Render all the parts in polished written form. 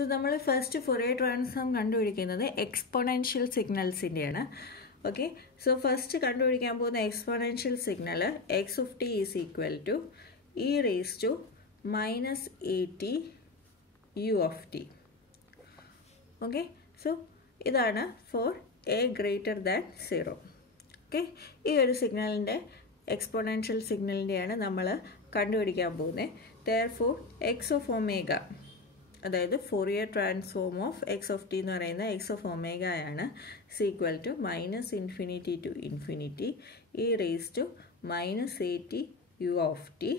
So, we first Fourier transform കണ്ടുപിടിക്കുന്നത് exponential signals ഇൻഡെയാണ്. Okay, so first കണ്ടുപിടിക്കാൻ പോകുന്ന exponential signal x of t is equal to e raised to minus at u of t. Okay, so ഇതാണ് for a greater than 0. Okay, ഈ ഒരു സിഗ്നലിൻ്റെ exponential സിഗ്നലിൻ്റെയാണ് നമ്മൾ കണ്ടുപിടിക്കാൻ പോകുന്നത്. Therefore, x of omega, അതായത് Fourier transform of x of t എന്ന് പറയുന്ന x of omega ആണ്, is equal to minus infinity to infinity e raised to minus at u of t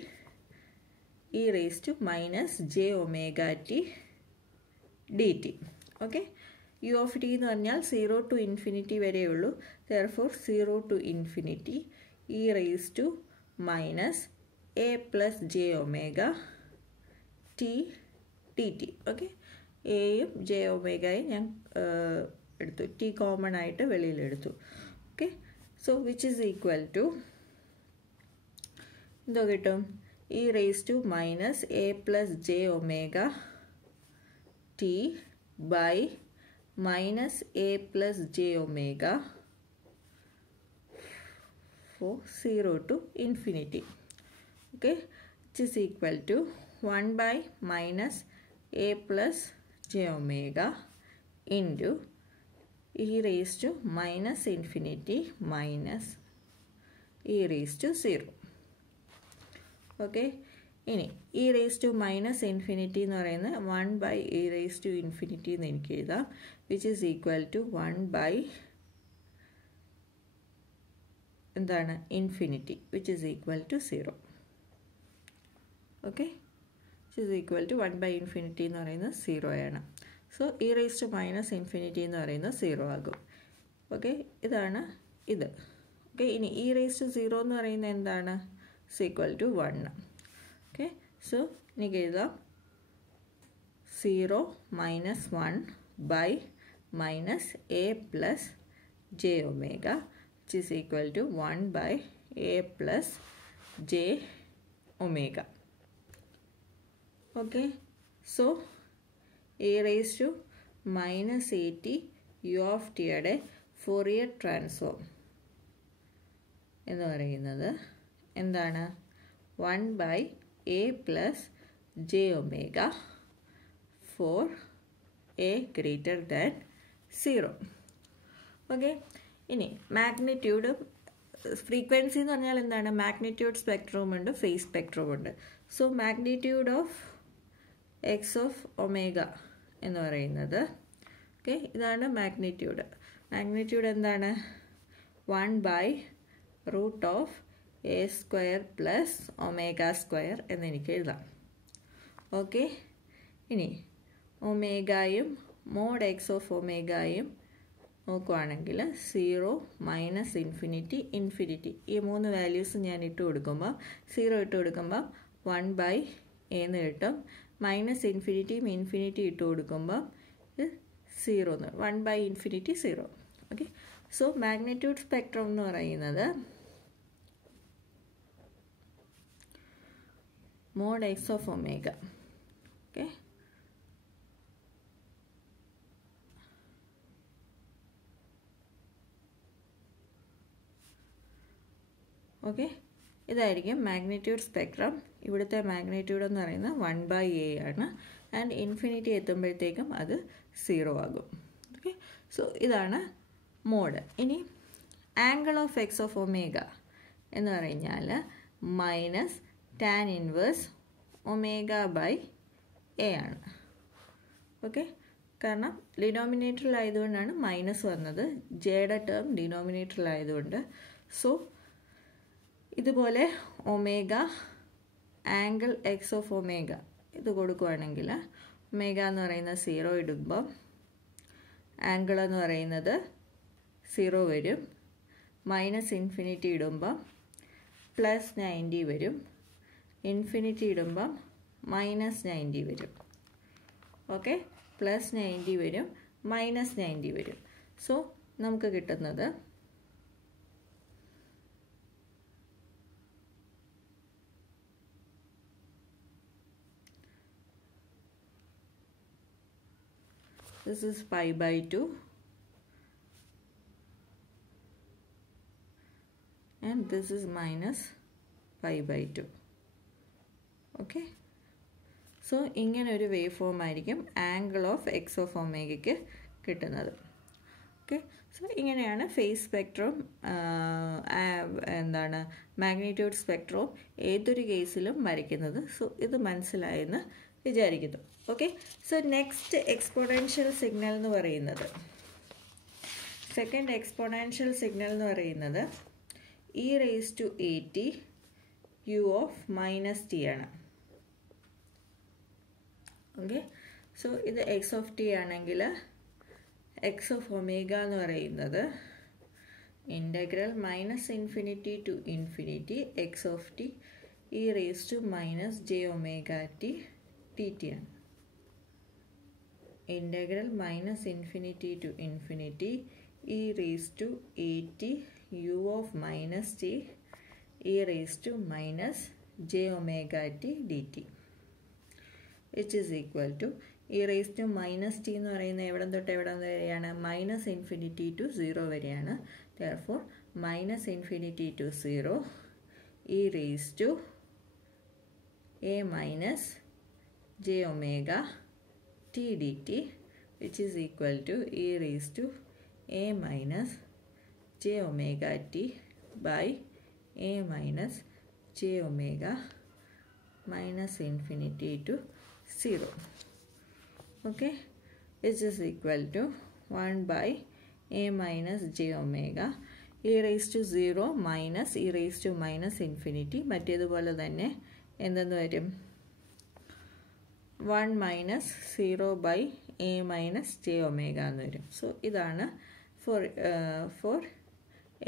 e raised to minus j omega t dt. Okay, u of t എന്ന് പറഞ്ഞാൽ 0 to infinity വരെയുള്ളൂ. Therefore, 0 to infinity e raised to minus a plus j omega t dt. Okay, എയും j ഒമേഗയും ഞാൻ എടുത്തു, t common ആയിട്ട് വെളിയിലെടുത്തു. Okay, so which is equal to എന്തോ കിട്ടും, e raise to minus a plus j omega t by minus a plus j omega for 0 to infinity. Okay, which is equal to 1 by minus a plus j omega into e raised to minus infinity minus e raised to 0. Okay, ഇനി e raised to minus infinity എന്ന് പറയുന്നത് 1 by e raised to infinity എന്ന് എനിക്ക് എഴുതാം, which is equal to 1 by എന്താണ് infinity, which is equal to 0. Okay, which is equal to 1 by infinity എന്ന് പറയുന്നത് 0 ആണ്. So e raise to minus infinity എന്ന് പറയുന്നത് 0 ആകും. ഓക്കെ, ഇതാണ് ഇത്. ഓക്കെ, ഇനി ഇ റേസ് ടു 0 എന്ന് പറയുന്നത് എന്താണ്, ഈക്വൽ ടു 1. ഓക്കെ, സോ എനിക്ക് എഴുതാം 0 minus 1 by minus a plus j omega which is equal to 1 by a plus j omega. Okay, so a raised to minus at u of t യുടെ Fourier transform എന്ന് പറയുന്നത് എന്താണ്, 1 by a plus j omega for a greater than 0. Okay, ഇനി magnitude frequency എന്ന് പറഞ്ഞാൽ എന്താണ്, magnitude സ്പെക്ട്രവും ഉണ്ട്, ഫേസ് സ്പെക്ട്രവും ഉണ്ട്. So magnitude of x of omega എന്ന് പറയുന്നത്, ഓക്കെ, ഇതാണ് മാഗ്നിറ്റ്യൂഡ്. മാഗ്നിറ്റ്യൂഡ് എന്താണ്, 1 by root of a square plus omega square എന്നെനിക്ക് എഴുതാം. ഓക്കെ, ഇനി ഒമേഗയും മോഡ് എക്സ് ഓഫ് ഒമേഗയും നോക്കുവാണെങ്കിൽ 0 മൈനസ് ഇൻഫിനിറ്റി ഇൻഫിനിറ്റി, ഈ 3 വാല്യൂസ് ഞാൻ ഇട്ട് കൊടുക്കുമ്പോൾ 0 ഇട്ട് കൊടുക്കുമ്പോൾ 1 ബൈ എന്ന് കിട്ടും, മൈനസ് ഇൻഫിനിറ്റിയും ഇൻഫിനിറ്റി ഇട്ട് കൊടുക്കുമ്പോൾ 0 എന്ന്, 1 by infinity 0. Okay, so magnitude spectrum എന്ന് പറയുന്നത് mod x of omega. Okay, okay, ഇതായിരിക്കും മാഗ്നിറ്റ്യൂഡ് സ്പെക്ട്രം. ഇവിടുത്തെ മാഗ്നിറ്റ്യൂഡ് എന്ന് പറയുന്നത് 1 ബൈ എ ആണ്, ആൻഡ് ഇൻഫിനിറ്റി എത്തുമ്പോഴത്തേക്കും അത് 0 ആകും. ഓക്കെ, സോ ഇതാണ് മോഡ്. ഇനി angle of x of omega എന്ന് പറഞ്ഞാൽ minus tan inverse omega by a ആണ്. ഓക്കെ, കാരണം ഡിനോമിനേറ്ററിലായതുകൊണ്ടാണ് മൈനസ് വന്നത്, ജെയുടെ ടേം ഡിനോമിനേറ്ററിലായതുകൊണ്ട്. സോ ഇതുപോലെ omega angle x of omega ഇത് കൊടുക്കുകയാണെങ്കിൽ ഒമേഗ എന്ന് പറയുന്നത് 0 ഇടുമ്പം ആംഗിൾ എന്ന് പറയുന്നത് 0 വരും, മൈനസ് ഇൻഫിനിറ്റി ഇടുമ്പം പ്ലസ് 90 വരും, ഇൻഫിനിറ്റി ഇടുമ്പം മൈനസ് 90 വരും. ഓക്കെ, പ്ലസ് 90 വരും, മൈനസ് 90 വരും. സോ നമുക്ക് കിട്ടുന്നത് This is pi by 2. And this is minus pi by 2. Okay. So, ഇങ്ങനെ ഒരു വേവ് ഫോം ആയിരിക്കും ആംഗിൾ ഓഫ് എക്സ് ഓഫ് ഒമേഗയ്ക്ക് കിട്ടുന്നത്. ഓക്കെ. സോ ഇങ്ങനെയാണ് ഫേസ് സ്പെക്ട്രം എന്താണ് മാഗ്നിറ്റ്യൂഡ് സ്പെക്ട്രം ഏതൊരു കേസിലും വരയ്ക്കുന്നത്. സോ ഇത് മനസ്സിലായെന്ന് വിചാരിക്കുന്നു. Okay. So next exponential signal എന്ന് പറയുന്നത് സെക്കൻഡ് എക്സ്പോണൻഷ്യൽ സിഗ്നൽ എന്ന് പറയുന്നത് e raised to at u of minus t ആണ്. ഓക്കെ. സോ ഇത് എക്സ് ഓഫ് ടി ആണെങ്കിൽ എക്സ് ഓഫ് ഒമേഗ എന്ന് പറയുന്നത് integral minus infinity to infinity x of t e raise to minus j omega t t t ആണ്. Integral minus infinity to infinity e raise to a t u of minus t e raised to minus j omega t dt which is equal to e raised to minus t എന്ന് പറയുന്നത് എവിടെ തൊട്ട് എവിടെ വരെയാണ് minus infinity to 0 വരെയാണ്. therefore minus infinity to 0 e raised to a minus j omega t dt which is equal to e raised to a minus j omega t by a minus j omega minus infinity to 0. Okay, which is equal to 1 by a minus j omega e raised to 0 minus e raised to minus infinity. മറ്റേതുപോലെ തന്നെ എന്തെന്ന് വരും 1 minus 0 by a minus j omega എന്ന് വരും. So ഇതാണ് for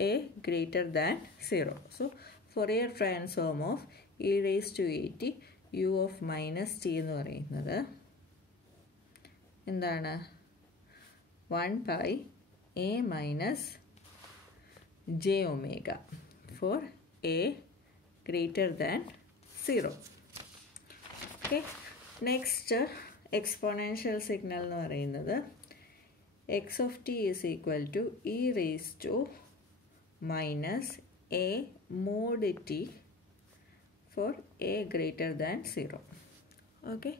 a greater than 0. So, Fourier transform of e raised to at u of minus t എന്ന് പറയുന്നത് എന്താണ് 1 by a minus j omega for a greater than 0. Okay. Next, exponential signal എന്ന് പറയുന്നത് x of t is equal to e raised to minus a mod t for a greater than 0. Okay,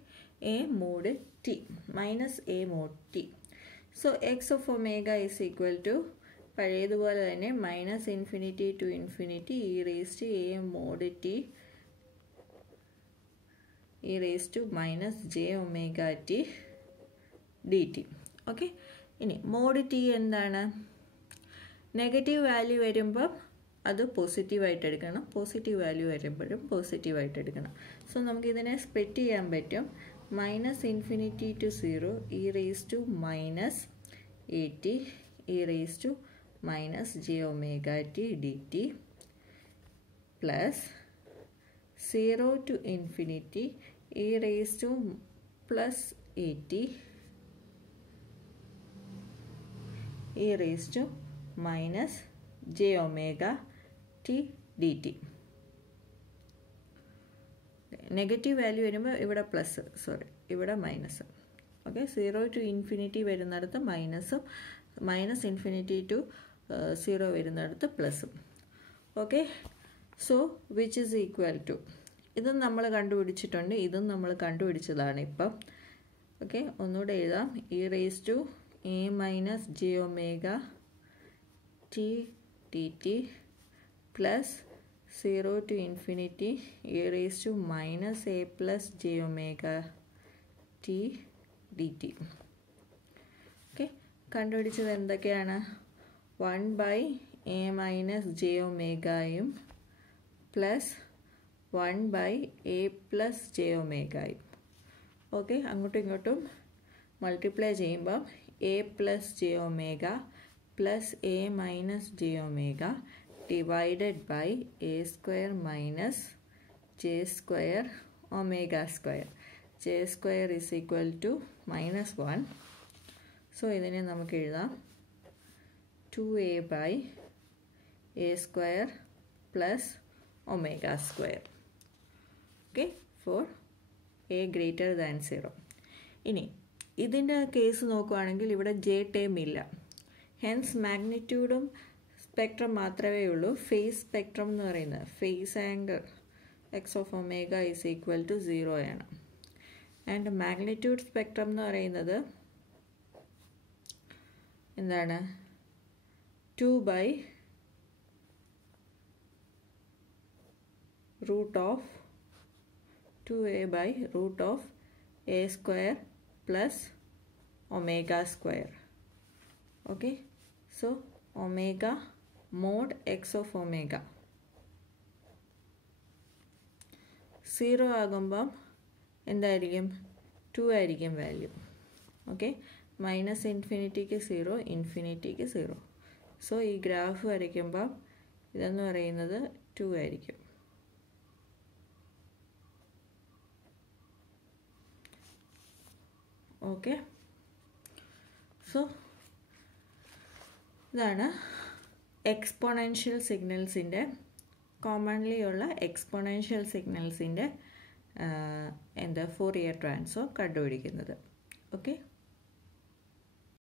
a mod t minus a mod t. So x of omega is equal to പഴയതുപോലെ തന്നെ minus infinity to infinity e raise to a mod t e raise to minus j omega t d t. Okay. ഇനി mod t എന്താണ്? Negative value വരുമ്പം അത് പോസിറ്റീവായിട്ട് എടുക്കണം, positive value വരുമ്പോഴും പോസിറ്റീവായിട്ട് എടുക്കണം. സോ നമുക്കിതിനെ സ്പ്ലിറ്റ് ചെയ്യാൻ പറ്റും. Minus infinity to 0 e raise to minus a t e raise to minus j omega t d t plus 0 to infinity e raise to plus a t e raise to minus j omega t d t. Negative value വരുമ്പോൾ ഇവിടെ plus, ഇവിടെ minus. Okay. 0 to infinity വരുന്നിടത്ത് മൈനസും minus infinity to 0 വരുന്നിടത്ത് പ്ലസും. Okay. So which is equal to ഇതും നമ്മൾ കണ്ടുപിടിച്ചിട്ടുണ്ട്, ഇതും നമ്മൾ കണ്ടുപിടിച്ചതാണ് ഇപ്പം. ഓക്കെ. ഒന്നുകൂടെ എഴുതാം. E raise to a minus j omega t d t plus 0 to infinity e raised to minus a plus j omega t dt. Okay, കണ്ടുപിടിച്ചത് എന്തൊക്കെയാണ്? 1 by a minus j omega-യും plus 1 by a plus j omega-യും. Okay, അങ്ങോട്ടും ഇങ്ങോട്ടും multiply ചെയ്യുമ്പം a plus j omega plus a minus j omega divided by a square minus j square omega square. J square is equal to minus 1. So, ഇതിനെ നമുക്ക് എഴുതാം 2a by a square plus omega square. Okay, for a greater than 0. ഇനി ഇതിൻ്റെ case നോക്കുകയാണെങ്കിൽ ഇവിടെ j term ഇല്ല. Hence മാഗ്നിറ്റ്യൂഡും spectrum മാത്രമേ ഉള്ളൂ. ഫേസ് സ്പെക്ട്രം എന്ന് പറയുന്നത് phase angle x of omega is equal to 0 ആണ്. ആൻഡ് മാഗ്നിറ്റ്യൂഡ് സ്പെക്ട്രം എന്ന് പറയുന്നത് എന്താണ്? 2/√a square plus omega square. Okay, so omega mod x of omega 0 ആകുമ്പം എന്തായിരിക്കും? 2 ആയിരിക്കും വാല്യൂ. ഓക്കെ, മൈനസ് ഇൻഫിനിറ്റിക്ക് 0, ഇൻഫിനിറ്റിക്ക് 0. സോ ഈ ഗ്രാഫ് വരയ്ക്കുമ്പം ഇതെന്ന് പറയുന്നത് 2 ആയിരിക്കും. ഓക്കെ, സോ ഇതാണ് എക്സ്പോണൻഷ്യൽ സിഗ്നൽസിൻ്റെ കോമൺലി ഉള്ള എക്സ്പോണൻഷ്യൽ സിഗ്നൽസിൻ്റെ ഫോറിയർ ട്രാൻസ്ഫോം കണ്ടുപിടിക്കുന്നത്. ഓക്കെ.